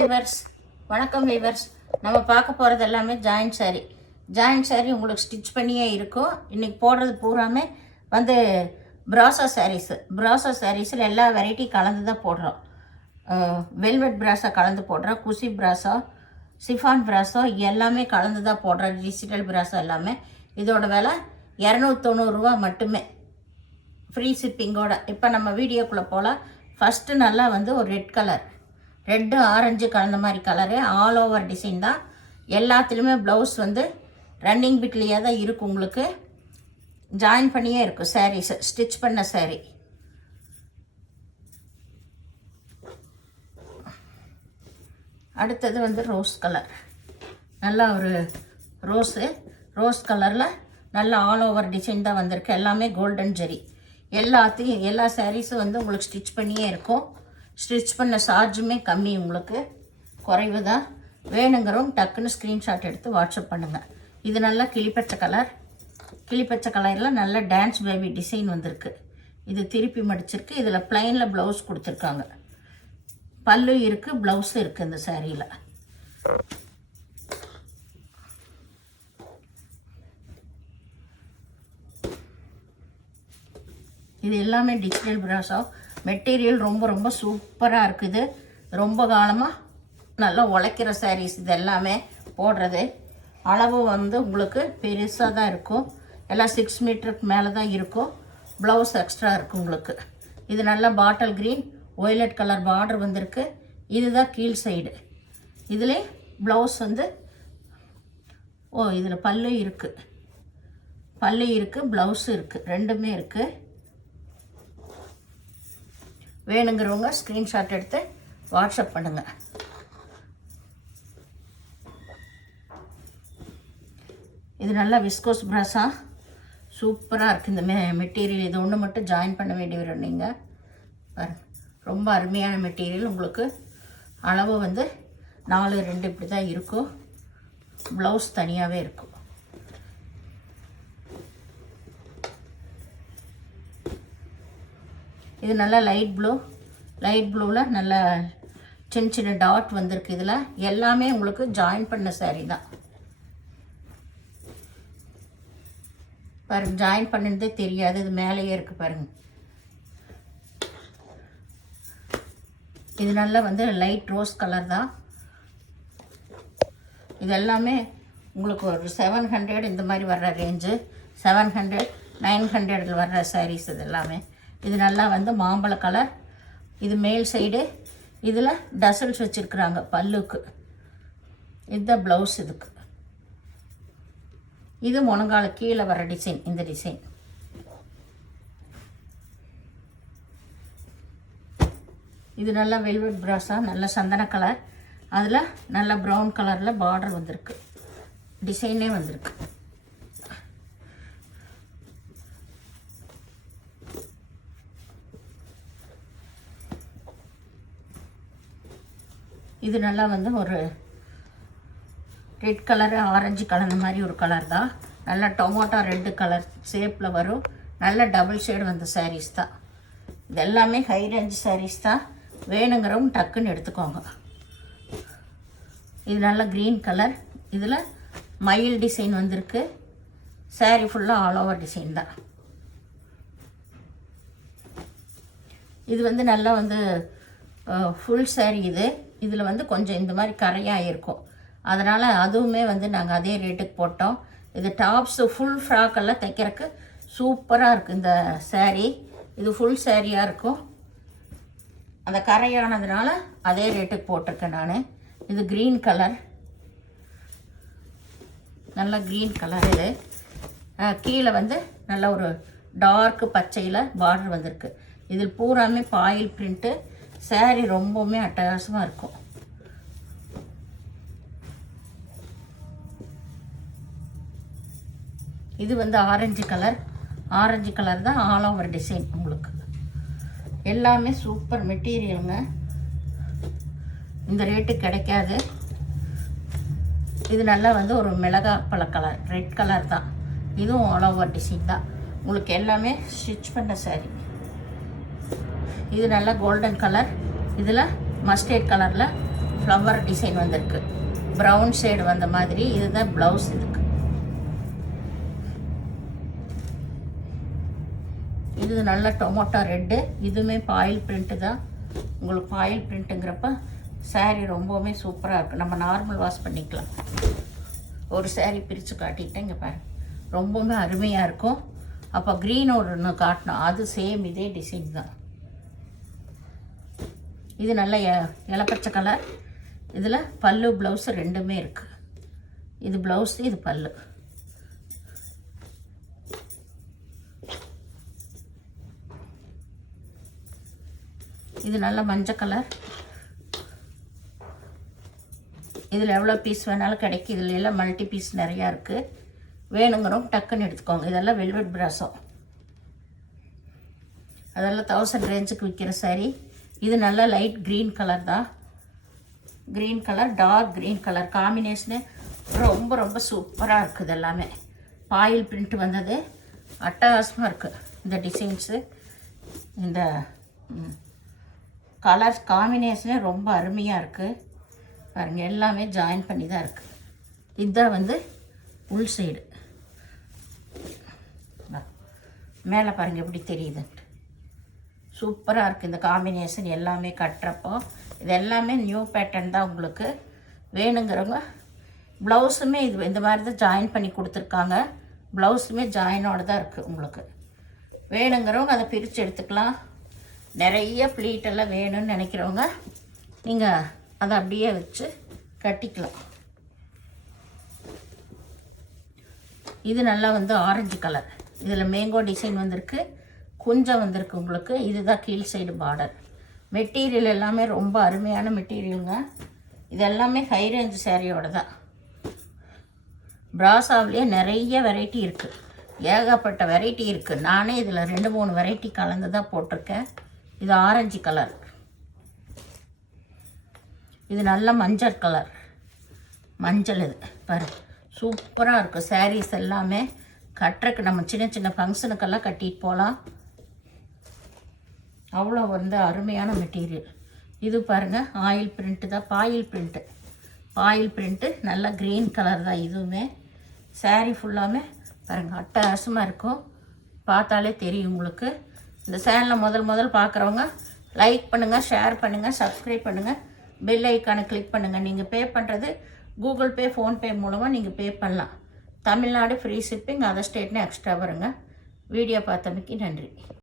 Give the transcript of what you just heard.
Viewers வணக்கம் viewers. நம்ம பார்க்க போகிறது எல்லாமே ஜாயிண்ட் சாரீ உங்களுக்கு ஸ்டிச் பண்ணியே இருக்கும். இன்றைக்கி போடுறது பூராமே வந்து பிராசோ சாரீஸில் எல்லா வெரைட்டி கலந்து தான் போடுறோம். வெல்வெட் பிராஸா கலந்து போடுறோம், குசி பிராஸா, சிஃபான் பிராஸோ எல்லாமே கலந்து தான் போடுறோம். டிஜிட்டல் பிராஸோ எல்லாமே. இதோட விலை 290 ரூபா மட்டுமே, ஃப்ரீ ஷிப்பிங்கோட. இப்போ நம்ம வீடியோக்குள்ளே போகலாம். ஃபஸ்ட்டு நல்லா வந்து ஒரு ரெட்டு ஆரஞ்சு கலந்த மாதிரி கலரு, ஆல் ஓவர் டிசைன் தான். எல்லாத்துலேயுமே ப்ளவுஸ் வந்து ரன்னிங் பிட்லேயே தான் இருக்கும். உங்களுக்கு ஜாயின் பண்ணியே இருக்கும் சாரீஸு, ஸ்டிச் பண்ண சாரீ. அடுத்தது வந்து ரோஸ் கலர். நல்லா ஒரு ரோஸ் கலரில் நல்லா ஆல் ஓவர் டிசைன் தான் வந்திருக்கு. எல்லாமே கோல்டன் ஜெரி. எல்லா சாரீஸும் வந்து உங்களுக்கு ஸ்டிச் பண்ணியே இருக்கும். ஸ்டிச் பண்ண சார்ஜுமே கம்மி, உங்களுக்கு குறைவு தான். வேணுங்கிறவங்க டக்குன்னு ஸ்க்ரீன்ஷாட் எடுத்து வாட்ஸ்அப் பண்ணுங்கள். இது நல்லா கிளிப்பச்சை கலரில் நல்ல டான்ஸ் பேபி டிசைன் வந்திருக்கு. இது திருப்பி மடிச்சிருக்கு. இதில் ப்ளைனில் ப்ளவுஸ் கொடுத்துருக்காங்க. பல்லு இருக்குது, ப்ளவுஸும் இருக்குது இந்த சாரியில். இது எல்லாமே டிஜிட்டல் பிராஸோ. மெட்டீரியல் ரொம்ப சூப்பராக இருக்குது. ரொம்ப காலமாக நல்லா உழைக்கிற சாரீஸ் இது எல்லாமே போடுறது. அளவு வந்து உங்களுக்கு பெருசாக தான் இருக்கும். எல்லாம் 6 மீட்டருக்கு மேலே தான் இருக்கும். ப்ளவுஸ் எக்ஸ்ட்ரா இருக்குது உங்களுக்கு. இது நல்லா bottle green violet colour border வந்திருக்கு. இதுதான் கீழ் சைடு. இதில் ப்ளவுஸ் வந்து இதில் பல்லு இருக்குது, ப்ளவுஸும் இருக்குது, ரெண்டுமே இருக்குது. வேணுங்கிறவங்க ஸ்க்ரீன்ஷாட் எடுத்து வாட்ஸ்அப் பண்ணுங்கள். இது நல்லா விஸ்கோஸ் பிராஸா சூப்பராக இருக்குது. இந்த மெட்டீரியல் இது ஒன்று மட்டும் ஜாயின் பண்ண வேண்டி வரும். நீங்கள் பாருங்கள், ரொம்ப அருமையான மெட்டீரியல். உங்களுக்கு அளவு வந்து 4-2 இப்படி தான் இருக்கும். ப்ளவுஸ் தனியாகவே இருக்கும். இது நல்லா லைட் ப்ளூவில் நல்ல சின்ன டாட் வந்திருக்கு. இதில் எல்லாமே உங்களுக்கு ஜாயின் பண்ண சாரீ தான். பாருங்கள், ஜாயின் பண்ணதே தெரியாது. இது மேலேயே இருக்குது பாருங்கள். இது நல்லா வந்து லைட் ரோஸ் கலர் தான். இது எல்லாமே உங்களுக்கு ஒரு 700 இந்த மாதிரி வர்ற ரேஞ்சு. 700 900 வர்ற சாரீஸ் இது எல்லாமே. இது நல்லா வந்து மாம்பழ கலர். இது மேல் சைடு. இதில் டசல்ஸ் வச்சுருக்குறாங்க பல்லுக்கு. இதுதான் ப்ளவுஸ். இதுக்கு இது முனங்கால கீழே வர டிசைன். இந்த டிசைன் இது நல்லா வெல்வெட் பிராஸா, நல்ல சந்தன கலர். அதில் நல்ல ப்ரௌன் கலரில் பார்டர் வந்திருக்கு, டிசைனே வந்திருக்கு. இது நல்லா வந்து ஒரு ரெட் கலரு ஆரஞ்சு கலர் மாதிரி ஒரு கலர் தான். நல்லா டொமேட்டோ ரெட்டு கலர் ஷேப்பில் வரும். நல்ல டபுள் ஷேடு வந்த சாரீஸ் தான். இது எல்லாமே ஹை ரேஞ்ச் சாரீஸ் தான். வேணுங்கிறவங்க டக்குன்னு எடுத்துக்கோங்க. இது நல்ல க்ரீன் கலர். இதில் மயில் டிசைன் வந்திருக்கு. சாரீ ஃபுல்லாக ஆல் ஓவர் டிசைன் தான். இது வந்து நல்லா வந்து ஃபுல் சாரீ. இதில் வந்து கொஞ்சம் இந்த மாதிரி கரையாக இருக்கும். அதனால் அதுவுமே வந்து நாங்கள் அதே ரேட்டுக்கு போட்டோம். இது டாப்ஸு ஃபுல் ஃப்ராக்கெல்லாம் தைக்கிறதுக்கு சூப்பராக இருக்குது இந்த சாரீ. இது ஃபுல் சாரியாக இருக்கும். அந்த கரையானதுனால அதே ரேட்டுக்கு போட்டிருக்கேன் நான். இது க்ரீன் கலர், நல்ல க்ரீன் கலர். இது கீழே வந்து நல்ல ஒரு டார்க்கு பச்சையில் பார்டர் வந்திருக்கு. இதில் பூராமே பாயில் பிரிண்ட்டு. சாரீ ரொம்பவுமே அட்டகாசமாக இருக்கும். இது வந்து ஆரஞ்சு கலர் தான் ஆல் ஓவர் டிசைன். உங்களுக்கு எல்லாமே சூப்பர் மெட்டீரியலுங்க. இந்த ரேட்டு கிடைக்காது. இது நல்லா வந்து ஒரு மிளகாப்பழ கலர், ரெட் கலர் தான். இதுவும் ஆல் ஓவர் டிசைன் தான். உங்களுக்கு எல்லாமே ஸ்டிச் பண்ண சாரீ. இது நல்லா கோல்டன் கலர். இதில் மஸ்டர்ட் கலரில் ஃப்ளவர் டிசைன் வந்திருக்கு. ப்ரௌன் ஷேடு வந்த மாதிரி இதுதான் ப்ளவுஸ். இதுக்கு இது நல்ல டொமேட்டோ ரெட்டு. இதுவுமே பாயில் பிரிண்ட்டு தான். உங்களுக்கு பாயில் பிரிண்ட்டுங்கிறப்ப சாரீ ரொம்பவுமே சூப்பராக இருக்குது. நம்ம நார்மல் வாஷ் பண்ணிக்கலாம். ஒரு சாரீ பிரித்து காட்டிக்கிட்டேன். இங்கே பாருங்க, ரொம்பவுமே அருமையாக இருக்கும். அப்போ க்ரீன் ஒன்று காட்டினோம், அது சேம் இதே டிசைன் தான். இது நல்ல இலப்பச்சை கலர். இதில் பல்லு ப்ளவுஸு ரெண்டுமே இருக்குது. இது ப்ளவுஸு, இது பல்லு. இது நல்ல மஞ்சள் கலர். இதில் எவ்வளோ பீஸ் வேணாலும் கிடைக்கும். இதில் எல்லாம் மல்டி பீஸ் நிறையா இருக்குது. வேணுங்கிறவங்க டக்குன்னு எடுத்துக்கோங்க. இதெல்லாம் வெல்வெட் பிராஸோ. அதெல்லாம் 1000 ரேஞ்சுக்கு விற்கிற சாரீ. இது நல்லா லைட் க்ரீன் கலர் தான். Green colour, dark green colour combination ரொம்ப ரொம்ப சூப்பராக இருக்குது. எல்லாமே பாயில் பிரிண்ட் வந்தது. அட்டகாசமாக இருக்குது இந்த டிசைன்ஸு. இந்த கலர்ஸ் காம்பினேஷனே ரொம்ப அருமையாக இருக்குது. பாருங்கள், எல்லாமே ஜாயின் பண்ணி தான் இருக்குது. இதுதான் வந்து உள் சைடு. மேலே பாருங்கள் எப்படி தெரியுதுன்ட்டு. சூப்பராக இருக்குது இந்த காம்பினேஷன். எல்லாமே கட்டுறப்போ இது எல்லாமே நியூ பேட்டர்ன் தான். உங்களுக்கு வேணுங்கிறவங்க ப்ளவுஸுமே இது இந்த மாதிரி தான் ஜாயின் பண்ணி கொடுத்துருக்காங்க. ப்ளவுஸுமே ஜாயினோடு தான் இருக்குது. உங்களுக்கு வேணுங்கிறவங்க அதை பிரித்து எடுத்துக்கலாம். நிறைய ப்ளீட்டெல்லாம் வேணும்னு நினைக்கிறவங்க நீங்கள் அதை அப்படியே வச்சு கட்டிக்கலாம். இது நல்லா வந்து ஆரஞ்சு கலர். இதில் மேங்கோ டிசைன் வந்திருக்கு, கொஞ்சம் வந்திருக்கு உங்களுக்கு. இதுதான் கீழ் சைடு பார்டர். மெட்டீரியல் எல்லாமே ரொம்ப அருமையான மெட்டீரியலுங்க. இது எல்லாமே ஹை ரேஞ்ச் சாரியோட தான். பிராசாவிலே நிறைய வெரைட்டி இருக்குது. ஏகப்பட்ட வெரைட்டி இருக்குது. நானே இதில் 2-3 வெரைட்டி கலந்து தான் போட்டிருக்கேன். இது ஆரஞ்சு கலர். இது நல்ல மஞ்சள் கலர். மஞ்சள் இது பாரு, சூப்பராக இருக்குது. சாரீஸ் எல்லாமே கட்டுறக்கு நம்ம சின்ன சின்ன ஃபங்க்ஷனுக்கெல்லாம் கட்டிட்டு போகலாம். அவ்வளோ வந்து அருமையான மெட்டீரியல். இது பாருங்கள், ஆயில் பிரிண்ட்டு தான். பாயில் பிரிண்ட்டு, பாயில் பிரிண்ட்டு நல்ல க்ரீன் கலர் தான். இதுவுமே சாரீ ஃபுல்லாமே பாருங்கள் அட்டகாசமாக இருக்கும். பார்த்தாலே தெரியும் உங்களுக்கு. இந்த சேனலை முதல் பார்க்குறவங்க லைக் பண்ணுங்கள், ஷேர் பண்ணுங்கள், சப்ஸ்கிரைப் பண்ணுங்கள், பெல் ஐக்கானை கிளிக் பண்ணுங்கள். நீங்கள் பே பண்ணுறது கூகுள் பே, ஃபோன்பே மூலமாக நீங்கள் பே பண்ணலாம். தமிழ்நாடு ஃப்ரீ ஷிப்பிங், அதர் ஸ்டேட்னு எக்ஸ்ட்ரா வருங்க. வீடியோ பார்த்தமைக்கு நன்றி.